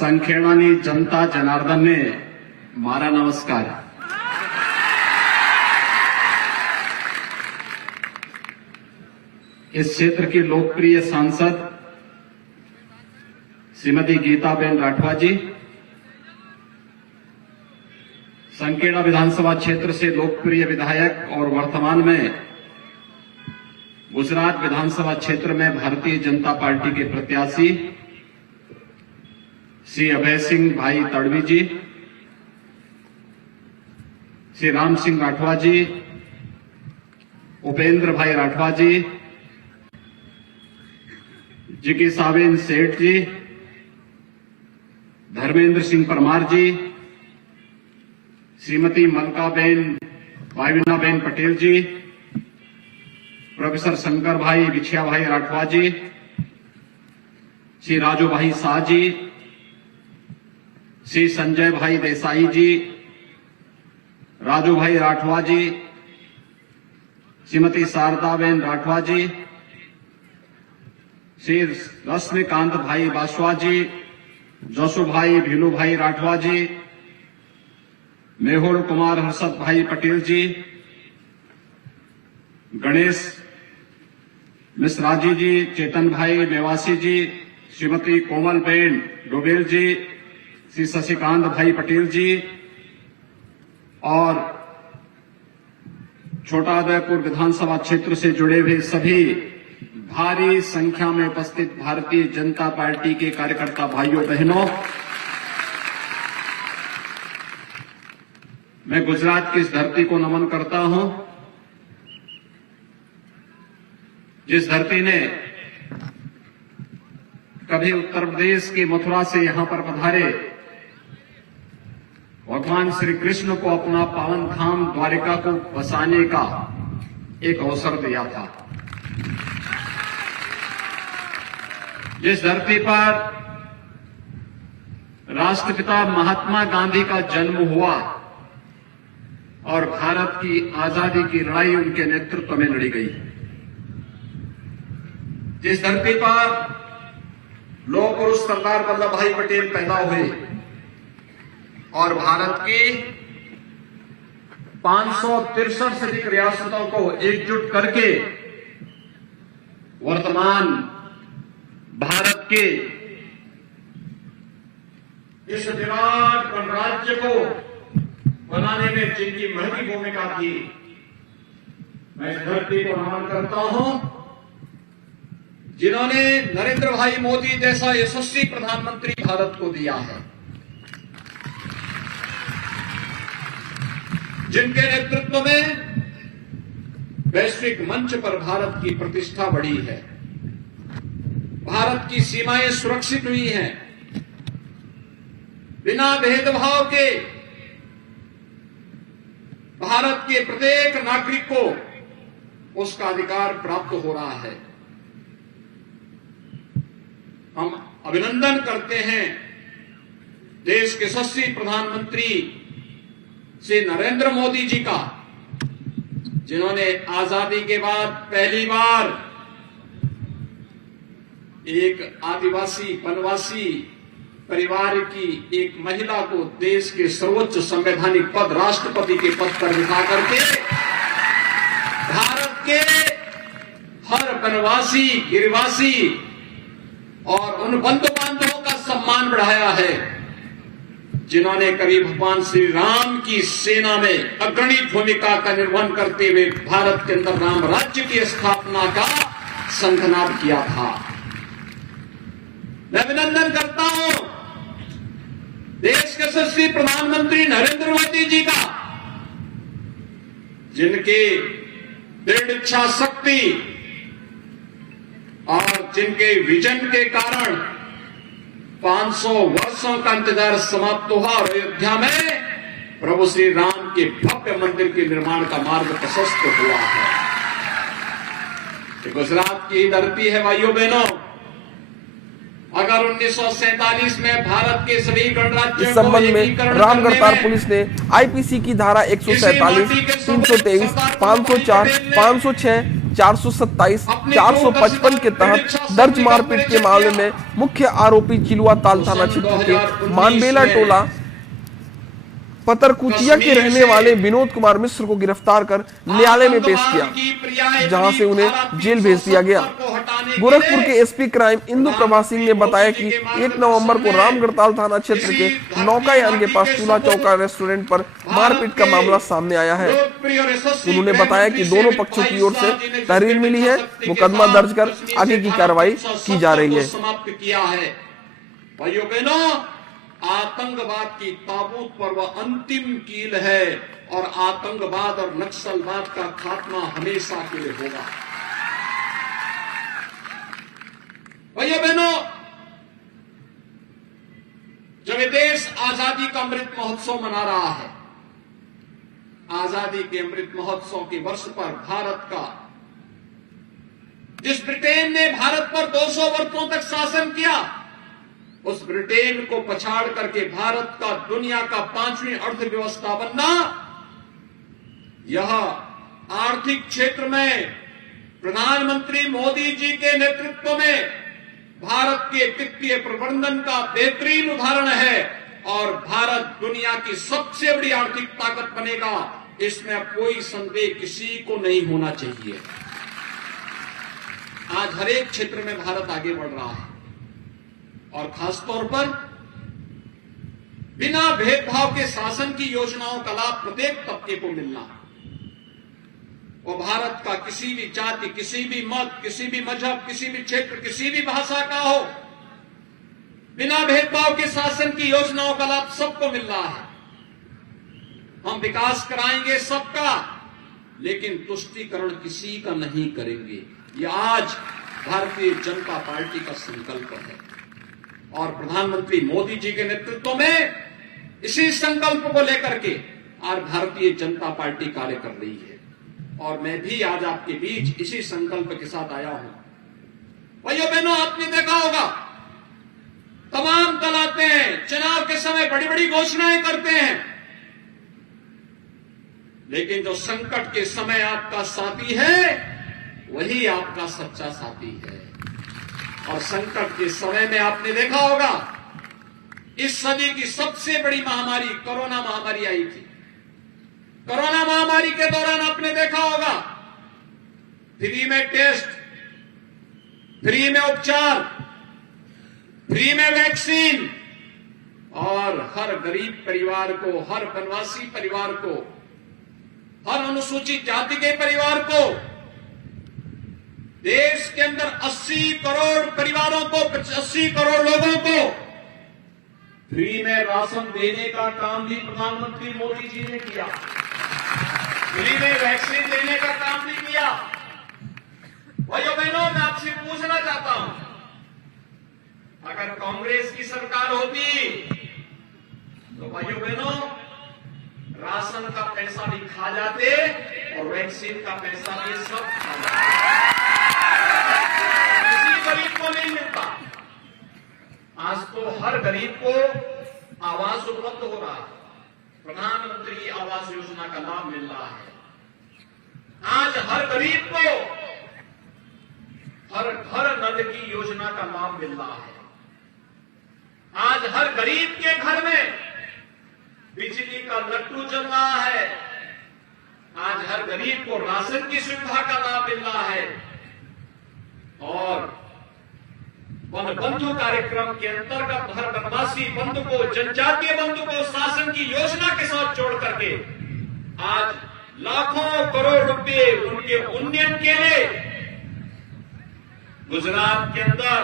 સંખેડાની જનતા જનાર્દનને મારા નમસ્કાર। इस क्षेत्र की लोकप्रिय सांसद श्रीमती गीताबेन राठवा जी, संखेड़ा विधानसभा क्षेत्र से लोकप्रिय विधायक और वर्तमान में गुजरात विधानसभा क्षेत्र में भारतीय जनता पार्टी के प्रत्याशी श्री अभय सिंह भाई तड़वी जी, श्री राम सिंह राठवा जी, उपेंद्र भाई राठवा जी, जिज्ञासाबेन सेठ जी, धर्मेंद्र सिंह परमार जी, श्रीमती मलकाबेन भाईविनाबेन पटेल जी, प्रोफेसर शंकर भाई बिछिया भाई राठवा जी, श्री राजू भाई शाह जी, श्री संजय भाई देसाई जी, राजू भाई राठवा जी, श्रीमती शारदाबेन राठवा जी, श्री रश्मिकांत भाई बासवा जी, जसु भाई भीलू भाई राठवा जी, मेहुल कुमार हर्षद भाई पटेल जी, गणेश मिश्रा जी, चेतन भाई मेवासी जी, श्रीमती कोमलबेन डोबेल जी, श्री शशिकांत भाई पटेल जी और छोटा उदयपुर विधानसभा क्षेत्र से जुड़े हुए सभी भारी संख्या में उपस्थित भारतीय जनता पार्टी के कार्यकर्ता भाइयों बहनों, मैं गुजरात की इस धरती को नमन करता हूं, जिस धरती ने कभी उत्तर प्रदेश की मथुरा से यहां पर पधारे भगवान श्री कृष्ण को अपना पावन धाम द्वारिका को बसाने का एक अवसर दिया था, जिस धरती पर राष्ट्रपिता महात्मा गांधी का जन्म हुआ और भारत की आजादी की लड़ाई उनके नेतृत्व में लड़ी गई, जिस धरती पर लौह पुरुष सरदार वल्लभ भाई पटेल पैदा हुए और भारत की 563 से अधिक रियासतों को एकजुट करके वर्तमान भारत के इस विराट गणराज्य को बनाने में जिनकी महती भूमिका थी, मैं इस धरती को नमन करता हूं, जिन्होंने नरेंद्र भाई मोदी जैसा यशस्वी प्रधानमंत्री भारत को दिया है, जिनके नेतृत्व में वैश्विक मंच पर भारत की प्रतिष्ठा बढ़ी है, भारत की सीमाएं सुरक्षित हुई हैं, बिना भेदभाव के भारत के प्रत्येक नागरिक को उसका अधिकार प्राप्त हो रहा है। हम अभिनंदन करते हैं देश के यशस्वी प्रधानमंत्री श्री नरेंद्र मोदी जी का, जिन्होंने आजादी के बाद पहली बार एक आदिवासी वनवासी परिवार की एक महिला को देश के सर्वोच्च संवैधानिक पद राष्ट्रपति के पद पर बिठा करके भारत के हर वनवासी, गिरिवासी और उन बंधु बांधवों का सम्मान बढ़ाया है, जिन्होंने करीब भगवान श्री राम की सेना में अग्रणी भूमिका का निर्वहन करते हुए भारत के अंदर राम राज्य की स्थापना का संकल्प किया था। मैं अभिनंदन करता हूं देश के यशस्वी प्रधानमंत्री नरेंद्र मोदी जी का, जिनके दृढ़ इच्छा शक्ति और जिनके विजन के कारण 500 वर्षों का इंतजार समाप्त हुआ और अयोध्या में प्रभु श्री राम के भव्य मंदिर के निर्माण का मार्ग प्रशस्त हुआ है। गुजरात की धरती है भाइयों बहनों, अगर 1947 में भारत के सभी गणराज्यों इस संबंध में रामगढ़ताल पुलिस ने आईपीसी की धारा 147, 323, 504, 506, 427, 455 के तहत दर्ज मारपीट के मामले में मुख्य आरोपी चिलुआताल थाना क्षेत्र के मानबेला टोला पतरकुचिया के रहने वाले विनोद कुमार मिश्र को गिरफ्तार कर न्यायालय में पेश किया, जहां से उन्हें जेल भेज दिया गया। गोरखपुर के एसपी क्राइम इंदु प्रभा सिंह ने बताया कि 1 नवंबर को रामगढ़ताल थाना क्षेत्र के नौकायान के पास चूल्हा चौका रेस्टोरेंट पर मारपीट का मामला सामने आया है। उन्होंने बताया कि दोनों पक्षों की ओर से तहरीर मिली है, मुकदमा दर्ज कर आगे की कार्रवाई की जा रही है। भाइयों बहनों, आतंकवाद की ताबूत पर वह अंतिम कील है और आतंकवाद और नक्सलवाद का खात्मा हमेशा के लिए होगा। भाइयों बहनों, जब ये देश आजादी का अमृत महोत्सव मना रहा है, आजादी के अमृत महोत्सव के वर्ष पर भारत का, जिस ब्रिटेन ने भारत पर 200 वर्षों तक शासन किया, उस ब्रिटेन को पछाड़ करके भारत का दुनिया का 5वीं अर्थव्यवस्था बनना, यह आर्थिक क्षेत्र में प्रधानमंत्री मोदी जी के नेतृत्व में भारत के वित्तीय प्रबंधन का बेहतरीन उदाहरण है और भारत दुनिया की सबसे बड़ी आर्थिक ताकत बनेगा, इसमें अब कोई संदेह किसी को नहीं होना चाहिए। आज हर एक क्षेत्र में भारत आगे बढ़ रहा है और खासतौर पर बिना भेदभाव के शासन की योजनाओं का लाभ प्रत्येक तबके को मिलना, वो भारत का किसी भी जाति, किसी भी मत, किसी भी मजहब, किसी भी क्षेत्र, किसी भी भाषा का हो, बिना भेदभाव के शासन की योजनाओं का लाभ सबको मिल रहा है। हम विकास कराएंगे सबका, लेकिन तुष्टीकरण किसी का नहीं करेंगे। यह आज भारतीय जनता पार्टी का संकल्प है और प्रधानमंत्री मोदी जी के नेतृत्व में इसी संकल्प को लेकर के आज भारतीय जनता पार्टी कार्य कर रही है और मैं भी आज आपके बीच इसी संकल्प के साथ आया हूं। भाइयों बहनों, आपने देखा होगा तमाम दल आते हैं, चुनाव के समय बड़ी बड़ी घोषणाएं करते हैं, लेकिन जो संकट के समय आपका साथी है वही आपका सच्चा साथी है। और संकट के समय में आपने देखा होगा इस सदी की सबसे बड़ी महामारी कोरोना महामारी आई थी। कोरोना महामारी के दौरान आपने देखा होगा फ्री में टेस्ट, फ्री में उपचार, फ्री में वैक्सीन और हर गरीब परिवार को, हर वनवासी परिवार को, हर अनुसूचित जाति के परिवार को, देश के अंदर 80 करोड़ परिवारों को, 80 करोड़ लोगों को फ्री में राशन देने का काम भी प्रधानमंत्री मोदी जी ने किया, फ्री में वैक्सीन देने का काम भी किया। भाइयों बहनों, मैं आपसे पूछना चाहता हूं, अगर कांग्रेस की सरकार होती तो भाइयों बहनों राशन का पैसा भी खा जाते और वैक्सीन का पैसा भी सब खा जाते, किसी गरीब को नहीं मिलता। आज तो हर गरीब को आवास उपलब्ध हो रहा है, प्रधानमंत्री आवास योजना का लाभ मिल रहा है। आज हर गरीब को हर घर नल की योजना का लाभ मिल रहा है। आज हर गरीब के घर में बिजली का लट्टू चल रहा है। आज हर गरीब को राशन की सुविधा का लाभ मिल रहा है और वन बंधु कार्यक्रम के अंतर्गत हर वनवासी बंधु को, जनजातीय बंधु को शासन की योजना के साथ जोड़ करके आज लाखों करोड़ रुपए उनके उन्नयन के लिए गुजरात के अंदर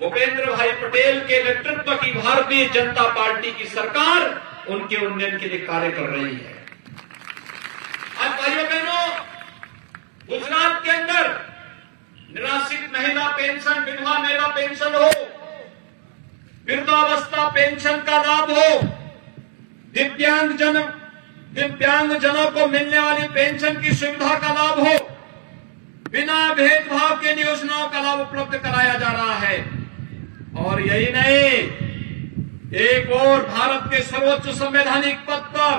भूपेंद्र भाई पटेल के नेतृत्व की भारतीय जनता पार्टी की सरकार उनके उन्नयन के लिए कार्य कर रही है। आज भाइयों बहनों, गुजरात के अंदर निराश्रित महिला पेंशन, विधवा महिला पेंशन हो, वृद्धावस्था पेंशन का लाभ हो, दिव्यांगजनों को मिलने वाली पेंशन की सुविधा का लाभ हो, बिना भेदभाव के योजनाओं का लाभ उपलब्ध कराया जा रहा है। और यही नहीं, एक और भारत के सर्वोच्च संवैधानिक पद पर,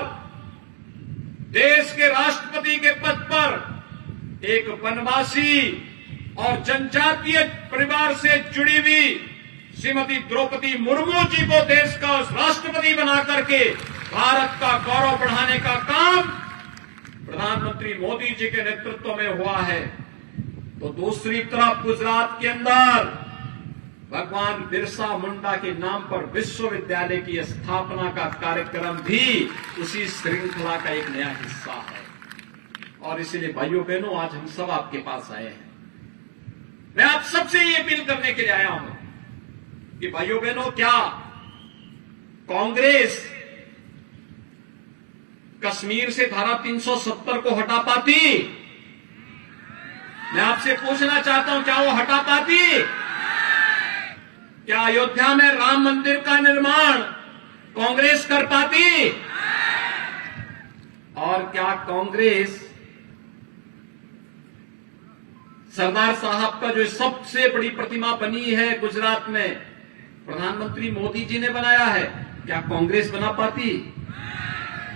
देश के राष्ट्रपति के पद पर एक वनवासी और जनजातीय परिवार से जुड़ी हुई श्रीमती द्रौपदी मुर्मू जी को देश का राष्ट्रपति बना करके भारत का गौरव बढ़ाने का काम प्रधानमंत्री मोदी जी के नेतृत्व में हुआ है। तो दूसरी तरफ गुजरात के अंदर भगवान बिरसा मुंडा के नाम पर विश्वविद्यालय की स्थापना का कार्यक्रम भी उसी श्रृंखला का एक नया हिस्सा है। और इसीलिए भाइयों बहनों, आज हम सब आपके पास आए हैं। मैं आप सबसे ये अपील करने के लिए आया हूं कि भाइयों बहनों, क्या कांग्रेस कश्मीर से धारा 370 को हटा पाती? मैं आपसे पूछना चाहता हूं, क्या वो हटा पाती? क्या अयोध्या में राम मंदिर का निर्माण कांग्रेस कर पाती? और क्या कांग्रेस सरदार साहब का जो सबसे बड़ी प्रतिमा बनी है गुजरात में, प्रधानमंत्री मोदी जी ने बनाया है, क्या कांग्रेस बना पाती?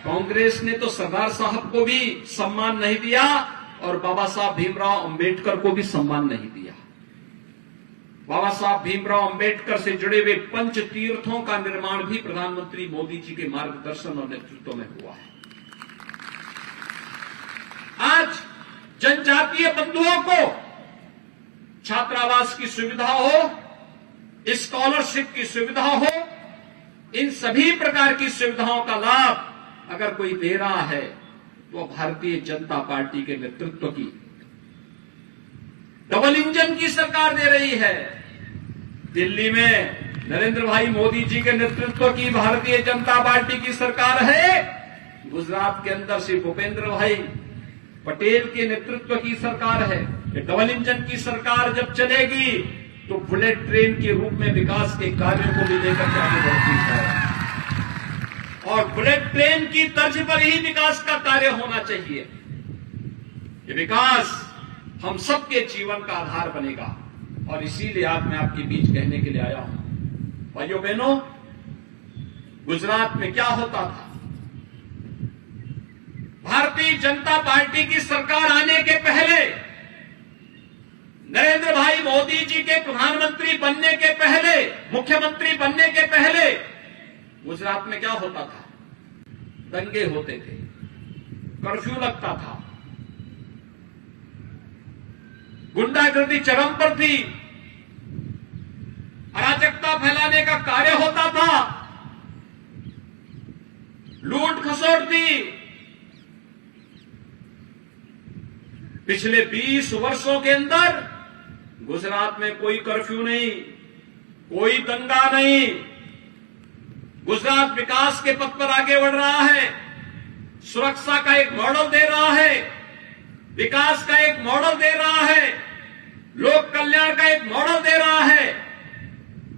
कांग्रेस ने तो सरदार साहब को भी सम्मान नहीं दिया और बाबा साहब भीमराव अंबेडकर को भी सम्मान नहीं दिया। बाबा साहब भीमराव अंबेडकर से जुड़े हुए पंच तीर्थों का निर्माण भी प्रधानमंत्री मोदी जी के मार्गदर्शन और नेतृत्व में हुआ है। आज जनजातीय बंधुओं को छात्रावास की सुविधा हो, स्कॉलरशिप की सुविधा हो, इन सभी प्रकार की सुविधाओं का लाभ अगर कोई दे रहा है तो भारतीय जनता पार्टी के नेतृत्व की डबल इंजन की सरकार दे रही है। दिल्ली में नरेंद्र भाई मोदी जी के नेतृत्व की भारतीय जनता पार्टी की सरकार है। गुजरात के अंदर श्री भूपेंद्र भाई पटेल के नेतृत्व की सरकार है। ये डबल इंजन की सरकार जब चलेगी तो बुलेट ट्रेन के रूप में विकास के कार्यों को भी लेकर के आगे बढ़ती है और बुलेट ट्रेन की तर्ज पर ही विकास का कार्य होना चाहिए। ये विकास हम सबके जीवन का आधार बनेगा और इसीलिए आज मैं आपके बीच कहने के लिए आया हूं। भाइयों बहनों, गुजरात में क्या होता था? भारतीय जनता पार्टी की सरकार आने के पहले, नरेंद्र भाई मोदी जी के प्रधानमंत्री बनने के पहले, मुख्यमंत्री बनने के पहले गुजरात में क्या होता था? दंगे होते थे, कर्फ्यू लगता था, गुंडागर्दी चरम पर थी, अराजकता फैलाने का कार्य होता था, लूट खसोट थी। पिछले 20 वर्षों के अंदर गुजरात में कोई कर्फ्यू नहीं, कोई दंगा नहीं। गुजरात विकास के पथ पर आगे बढ़ रहा है, सुरक्षा का एक मॉडल दे रहा है, विकास का एक मॉडल दे रहा है, लोक कल्याण का एक मॉडल दे रहा है,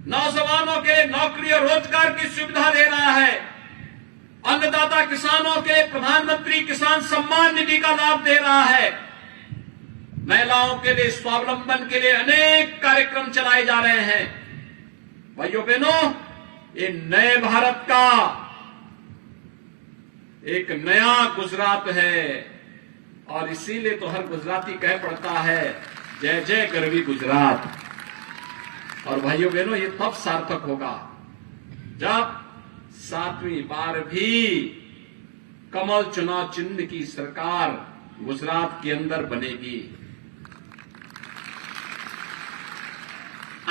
नौजवानों के लिए नौकरी और रोजगार की सुविधा दे रहा है, अन्नदाता किसानों के प्रधानमंत्री किसान सम्मान निधि का लाभ दे रहा है, महिलाओं के लिए स्वावलंबन के लिए अनेक कार्यक्रम चलाए जा रहे हैं। भाइयों बहनों, ये नए भारत का एक नया गुजरात है और इसीलिए तो हर गुजराती कह पड़ता है, जय जय गरवी गुजरात। और भाइयों बहनों, ये तब सार्थक होगा जब 7वीं बार भी कमल चुनाव चिन्ह की सरकार गुजरात के अंदर बनेगी।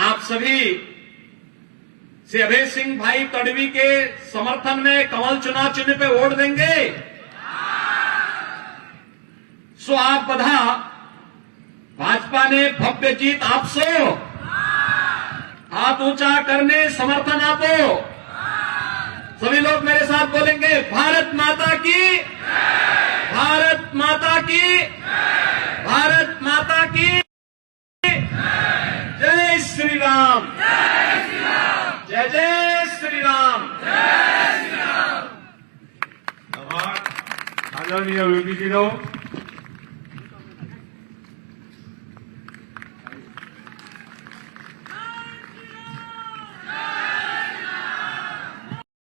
आप सभी से अभय सिंह भाई तड़वी के समर्थन में कमल चुनाव चिन्ह पे वोट देंगे। सो आप बधा, भाजपा ने भव्य जीत आपसो, हाथ ऊंचा करने समर्थन आपो। सभी लोग मेरे साथ बोलेंगे, भारत माता की, भारत माता की, भारत माता की, जय श्री राम, जय जय श्री राम। आदरणीय वीपीजी